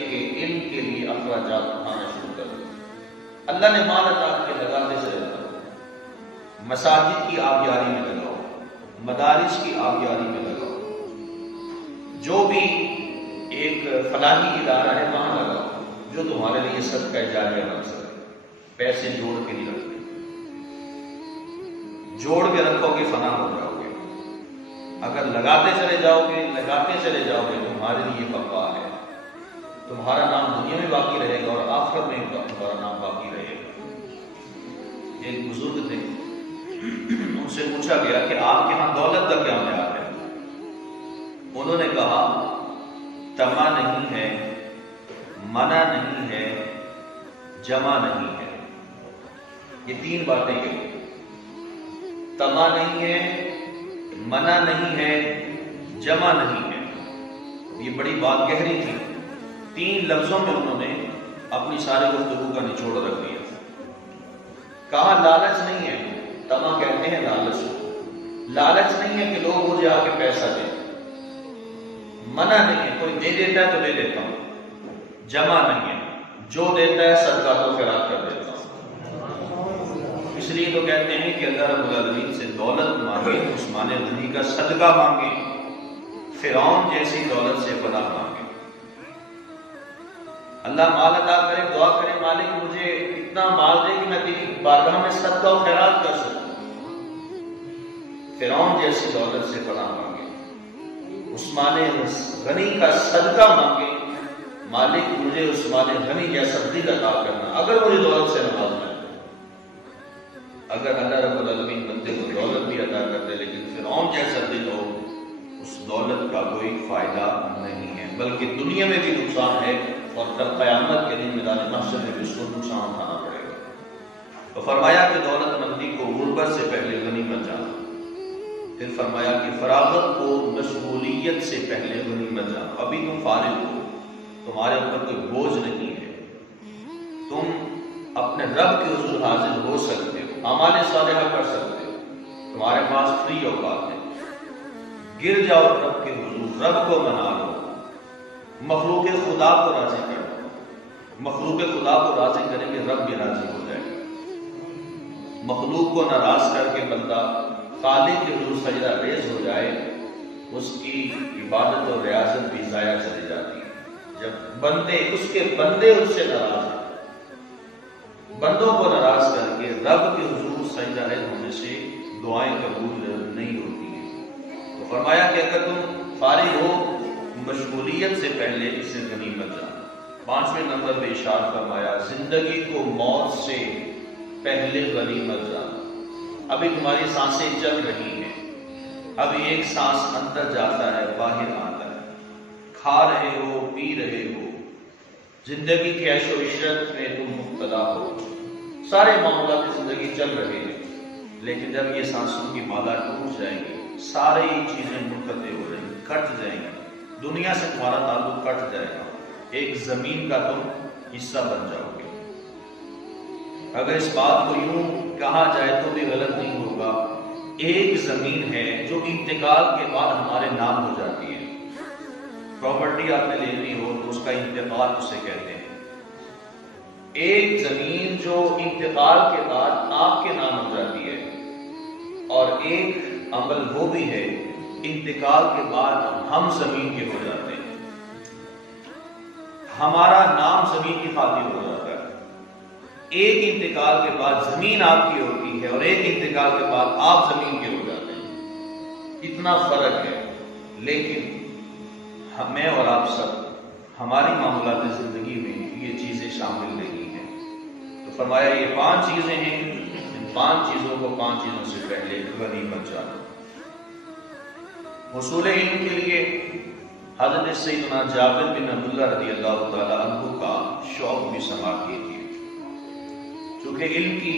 کہ علم کے لیے اخراجات اٹھانا شروع کر دیں. اللہ نے مال عطا کے لگاتے چلے جاؤ، مساجد کی آبیاری میں لگاؤ، مدارس کی آبیاری میں لگاؤ، جو بھی ایک فلاحی ادارہ ہے وہاں لگاؤ جو تمہارے لیے صدقہ جاریہ بن سکے. پیسے جوڑ کے نہیں رکھتے، جوڑ کے رکھو گے فنا ہو جاؤ گے. اگر لگاتے چلے جاؤ گے تمہارے لیے بقا ہے. تمہارا نام دنیا میں باقی رہے گا اور آخرت میں تمہارا نام باقی رہے گا. ایک بزرگ تھے، ان سے پوچھا گیا کہ آپ کے ہاں دولت کا کیا معیار ہے؟ انہوں نے کہا طمع نہیں ہے، منع نہیں ہے، جمع نہیں ہے. یہ تین باتیں کہی. طمع نہیں ہے، منع نہیں ہے، جمع نہیں ہے. یہ بڑی بات گہری تھی. تین لفظوں میں انہوں نے اپنی ساری گفتگو کا نچوڑ رکھ دیا. کہا لالچ نہیں ہے. طمع کہتے ہیں لالچ. لالچ نہیں ہے کہ لوگ مجھے آ کے پیسہ دیں. منع نہیں ہے، کوئی دے دیتا ہے تو دے دیتا ہوں. جمع نہیں ہے، جو دیتا ہے صدقہ تو خیرات کر دیتا ہوں. اس لیے تو کہتے ہیں کہ اللہ رب العالمین سے دولت مانگے، عثمان غنی کا صدقہ مانگے، فرعون جیسی دولت سے پناہ مانگے. اللہ مال عطا کرے، دعا کرے مالک مجھے اتنا مال دے کہ میں تیری بارگاہ میں صدقہ و خیرات کر سکوں. فرعون جیسی دولت سے پناہ مانگے، عثمان غنی کا صدقہ مانگے، مالک مجھے عثمان غنی جیسا دل عطا کرنا اگر مجھے دولت سے نوازنا ہے. اگر اللہ رب العالمین بندے کو دولت بھی عطا کرتے لیکن فرعون جیسا دل ہو، اس دولت کا کوئی فائدہ نہیں ہے، بلکہ دنیا میں بھی نقصان ہے اور کل قیامت کے دن میدان محشر میں بھی اس کو نقصان اٹھانا پڑے گا. تو فرمایا کہ دولت مندی کو غربت سے پہلے غنیمت جانا. پھر فرمایا کہ فراغت کو مشغولیت سے پہلے غنیمت جانا. ابھی تم فارغ ہو، تمہارے اوپر کوئی بوجھ نہیں ہے، تم اپنے رب کے حضور حاضر ہو سکتے ہو، اعمال صالحہ کر سکتے ہو، تمہارے پاس فری اوقات ہے. گر جاؤ رب کے حضور، رب کو منا لو، مخلوق خدا کو راضی کر دو. مخلوق خدا کو راضی کریں گے رب بھی راضی ہو جائے گا. مخلوق کو ناراض کر کے بندہ خالق کے حضور سجدہ ریز ہو جائے، اس کی عبادت اور ریاضت بھی ضائع چلی جاتی ہے. جب اس کے بندے اس سے ناراض ہیں، بندوں کو ناراض کر کے رب کے حضور سجدہ ریز ہونے سے دعائیں قبول نہیں ہوتی ہیں. تو فرمایا کہ اگر تم فارغ ہو، مشغولیت سے پہلے اسے غنیمت جانا. 5ویں نمبر پہ ارشاد فرمایا زندگی کو موت سے پہلے غنیمت جانا. ابھی تمہاری سانسیں چل رہی ہیں، ابھی ایک سانس اندر جاتا ہے باہر آتا ہے، کھا رہے ہو، پی رہے ہو، زندگی کی عیش و عشرت میں تم مبتلا ہو، سارے معاملات زندگی چل رہے ہیں. لیکن جب یہ سانسوں کی مالا ٹوٹ جائیں گی، ساری چیزیں منقطع ہو جائیں گی، کٹ جائیں گی، دنیا سے تمہارا تعلق کٹ جائے گا، ایک زمین کا تم حصہ بن جاؤ گے. اگر اس بات کو یوں کہا جائے تو بھی غلط نہیں ہوگا. ایک زمین ہے جو انتقال کے بعد ہمارے نام ہو جاتی ہے. پراپرٹی آپ نے لینی ہو تو اس کا انتقال اسے کہتے ہیں. ایک زمین جو انتقال کے بعد آپ کے نام ہو جاتی ہے، اور ایک عمل وہ بھی ہے انتقال کے بعد ہم زمین کے ہو جاتے ہیں. ہمارا نام زمین کی خاطر ہو جاتا ہے. ایک انتقال کے بعد زمین آپ کی ہوتی ہے اور ایک انتقال کے بعد آپ زمین کے ہو جاتے ہیں. اتنا فرق ہے. لیکن ہمیں اور آپ سب، ہماری معمولات زندگی میں یہ چیزیں شامل نہیں ہیں. تو فرمایا یہ 5 چیزیں ہیں، ان 5 چیزوں کو 5 چیزوں سے پہلے غنیمت جانا. حصول علم کے لیے حضرت سیدنا جابر بن عبداللہ رضی اللہ تعالی عنہ کا شوق بھی سماعت کی تھی. چونکہ علم کی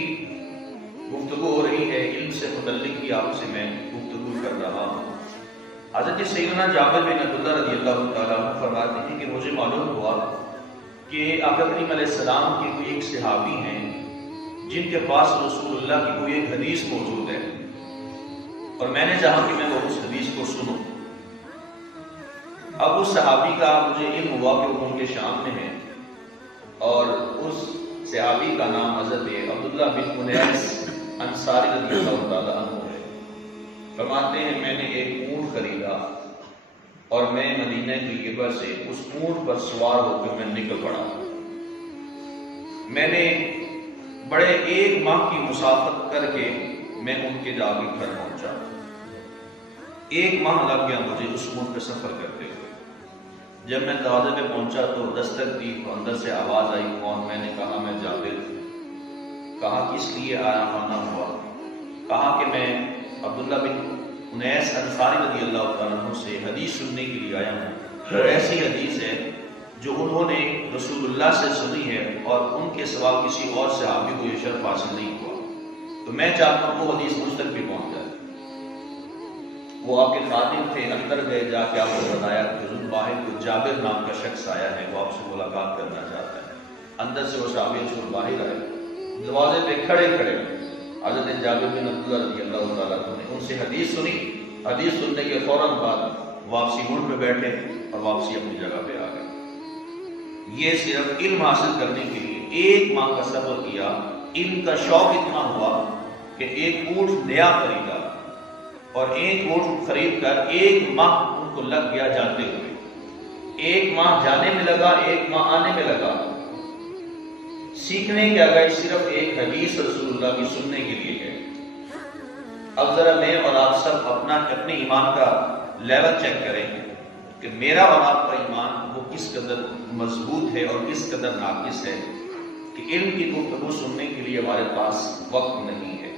گفتگو ہو رہی ہے، علم سے متعلق ہی آپ سے میں گفتگو کر رہا ہوں. حضرت سیدنا جابر بن عبداللہ رضی اللہ تعالیٰ عنہ فرماتے ہیں کہ مجھے معلوم ہوا کہ آقا کریم علیہ السلام کے کوئی ایک صحابی ہیں جن کے پاس رسول اللہ کی کوئی ایک حدیث موجود ہے، اور میں نے چاہا کہ میں وہ اس حدیث کو سنوں. اب اس صحابی کا مجھے علم ہوا کہ وہ ان کے شام میں ہیں، اور اس صحابی کا نام حضرت عبداللہ بن انیس انصاری رضی اللہ تعالیٰ عنہ ہے۔ فرماتے ہیں میں نے ایک اونٹ خریدا اور میں مدینہ طیبہ سے اس اونٹ پر سوار ہو کر میں نکل پڑا۔ میں نے بڑے 1 ماہ کی مسافت کر کے میں ان کے جا کے گھر پہنچا۔ 1 ماہ لگ گیا مجھے اس اونٹ پہ سفر کرتے ہوئے۔ جب میں دروازے پہ پہنچا تو دستک دی تو اندر سے آواز آئی، کون؟ میں نے کہا میں جابر۔ کہا کس لیے آنا ہوا؟ کہا کہ میں عبداللہ بن انیس انصاری رضی اللہ تعالیٰ عنہ سے حدیث سننے کے لیے آیا ہوں، اور ایسی حدیث ہے جو انہوں نے رسول اللہ سے سنی ہے اور ان کے سوا کسی اور صحابی کو یہ شرف حاصل نہیں ہوا، تو میں چاہتا ہوں وہ حدیث مجھ تک بھی پہنچ جائے۔ وہ آپ کے خادم تھے، اندر گئے، جا کے آپ کو بتایا کہ حضور باہر کو جابر نام کا شخص آیا ہے، وہ آپ سے ملاقات کرنا چاہتا ہے۔ اندر سے وہ صحابی چھوڑ باہر آئے، دروازے پہ کھڑے کھڑے حضرت جابر بن عبداللہ رضی اللہ تعالیٰ عنہ نے ان سے حدیث سنی۔ حدیث سننے کے فوراً بعد واپسی اونٹ پہ بیٹھے اور واپسی اپنی جگہ پہ آ گئے۔ یہ صرف علم حاصل کرنے کے لیے 1 ماہ کا سفر کیا۔ علم کا شوق اتنا ہوا کہ ایک اونٹ نیا خریدا، اور ایک اونٹ خرید کر 1 ماہ ان کو لگ گیا جاتے ہوئے۔ 1 ماہ جانے میں لگا، 1 ماہ آنے میں لگا۔ سیکھنے کیا گئے؟ صرف ایک حدیث رسول اللہ کی سننے کے لیے گئے۔ اب ذرا میں اور آپ سب اپنے ایمان کا لیول چیک کریں کہ میرا اور آپ کا ایمان وہ کس قدر مضبوط ہے اور کس قدر ناقص ہے کہ علم کی گفتگو سننے کے لیے ہمارے پاس وقت نہیں ہے۔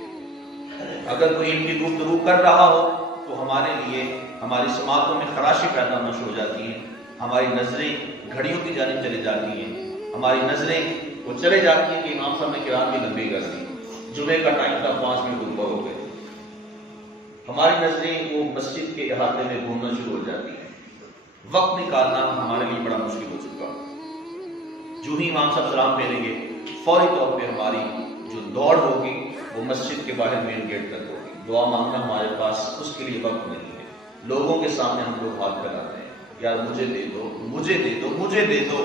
اگر کوئی علم کی گفتگو کر رہا ہو تو ہمارے لیے ہماری سماعتوں میں خراشی پیدا ہو جاتی ہیں، ہماری نظریں گھڑیوں کی جانب چلی جاتی ہیں، ہماری نظریں وہ چلے جاتی ہیں کہ امام صاحب نے قرآن بھی لمبی کر دی، جمعے کا ٹائم تھا 5 منٹ اوپر ہو گئے۔ ہماری نظریں وہ مسجد کے احاطے میں گھومنا شروع ہو جاتی ہیں۔ وقت نکالنا ہمارے لیے بڑا مشکل ہو چکا۔ جو ہی امام صاحب سلام پھیریں گے فوری طور پہ ہماری جو دوڑ ہوگی وہ مسجد کے باہر مین گیٹ تک ہوگی۔ دعا مانگنا ہمارے پاس اس کے لیے وقت نہیں ہے۔ لوگوں کے سامنے ہم لوگ ہاتھ پھیلاتے ہیں، یار مجھے دے دو، مجھے دے دو، مجھے دے دو۔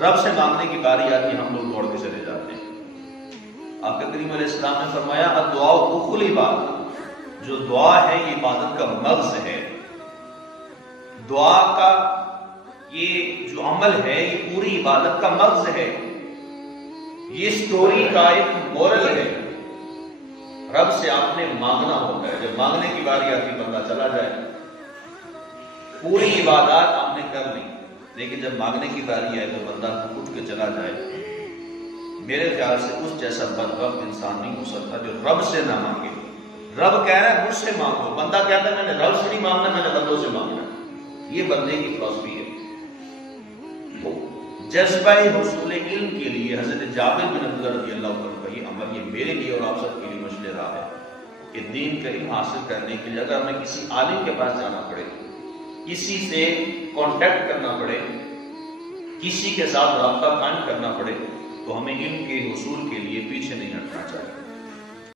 رب سے مانگنے کی باری آتی ہے، ہم لوگ دوڑ کے چلے جاتے ہیں۔ آپ کریم علیہ السلام نے فرمایا الدعاء اخل عبادت، جو دعا ہے یہ عبادت کا مغز ہے۔ دعا کا یہ جو عمل ہے یہ پوری عبادت کا مغز ہے، یہ سٹوری کا ایک مورل ہے۔ رب سے آپ نے مانگنا ہوتا ہے، جب مانگنے کی باری آتی بندہ چلا جائے۔ پوری عبادات آپ نے کر لی لیکن جب مانگنے کی باری آئے تو بندہ اٹھ کے چلا جائے۔ میرے خیال سے اس جیسا بدبخت انسان نہیں ہو سکتا جو رب سے نہ مانگے۔ رب کہہ رہا ہے مجھ سے مانگو، بندہ کہتا ہے میں نے رب سے نہیں مانگنا، میں نے بندوں سے مانگنا۔ یہ بندے کی فلسفی ہے۔ جذبہ حصول علم کے لیے حضرت جابر بن عبداللہ رضی اللہ عنہ کا یہ عمل یہ میرے لیے اور آپ سب کے لیے مشل راہ ہے کہ دین کا علم حاصل کرنے کے لیے اگر ہمیں کسی عالم کے پاس جانا پڑے، کسی سے کانٹیکٹ کرنا پڑے، کسی کے ساتھ رابطہ قائم کرنا پڑے، تو ہمیں علم کے حصول کے لیے پیچھے نہیں ہٹنا چاہیے۔